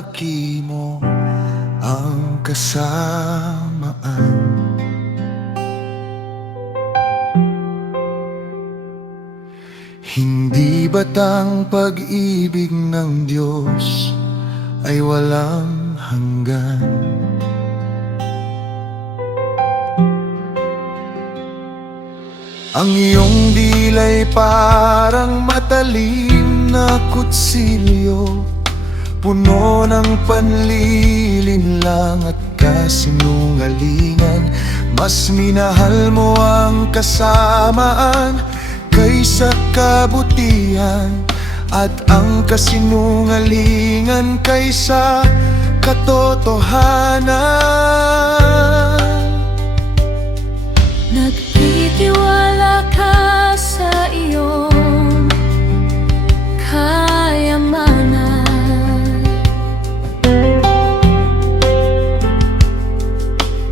mamalaki mo ang kasamaan. Hindi ba't ang pag-ibig ng Diyos ay walang hanggan? Ang iyong dilay parang matalim na kutsilyo, puno ng panlilinlang at kasinungalingan. Mas minahal mo ang kasamaan kaysa kabutihan, at ang kasinungalingan kaysa katotohanan. Nagtitiwala ka sa iyong kayamanan,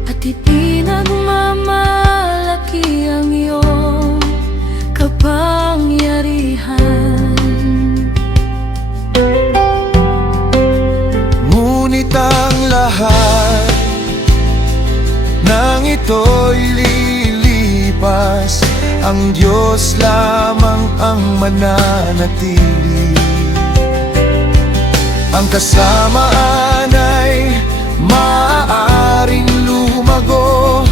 at ipinagmamalaki ang iyong kapangyarihan. Ngunit ang lahat ng ito'y lilipas, ang Diyos lamang ang mananatili. Ang kasamaan ay maaaring lumago,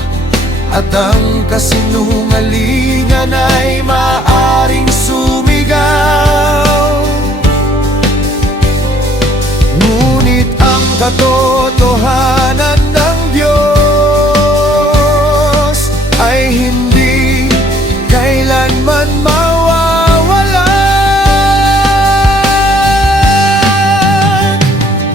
at ang kasinungalingan ay maaaring sumigaw. Ngunit ang katotohanan ng Diyos ay hindi kailanman mawawala.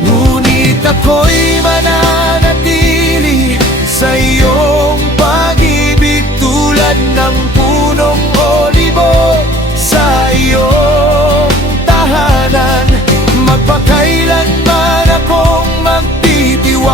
Ngunit ako'y mananatili sa iyong pag-ibig, tulad ng punong olibo sa iyong tahanan. Magpakailanman akong magtitiwala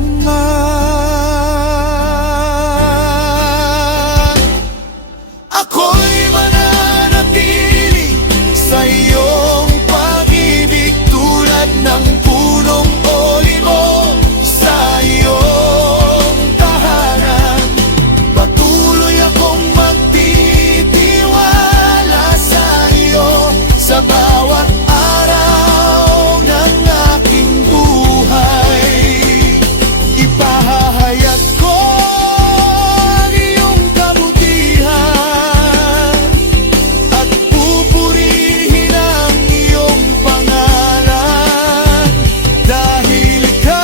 kailanman. Ako'y mananatili sa iyong pag-ibig tulad ng punong olibo sa iyong tahanan. Patuloy akong magtitiwala sa iyo sa bawat araw ng aking buhay. Ipahahayag ko ang iyong kabutihan at pupurihin ang iyong pangalan, dahil ikaw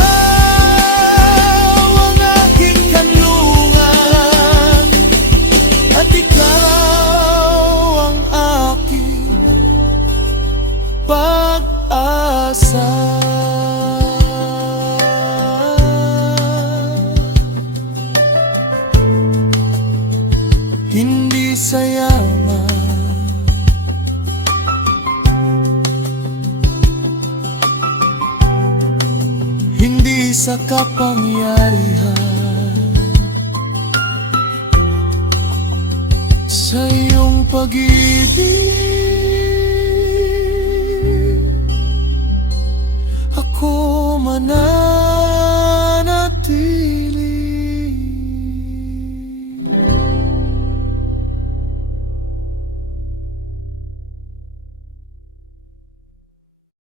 ang aking kanlungan at ikaw ang aking pag-asa. Hindi sa yaman, hindi sa kapangyarihan, sa iyong pag-ibig ako mananatili.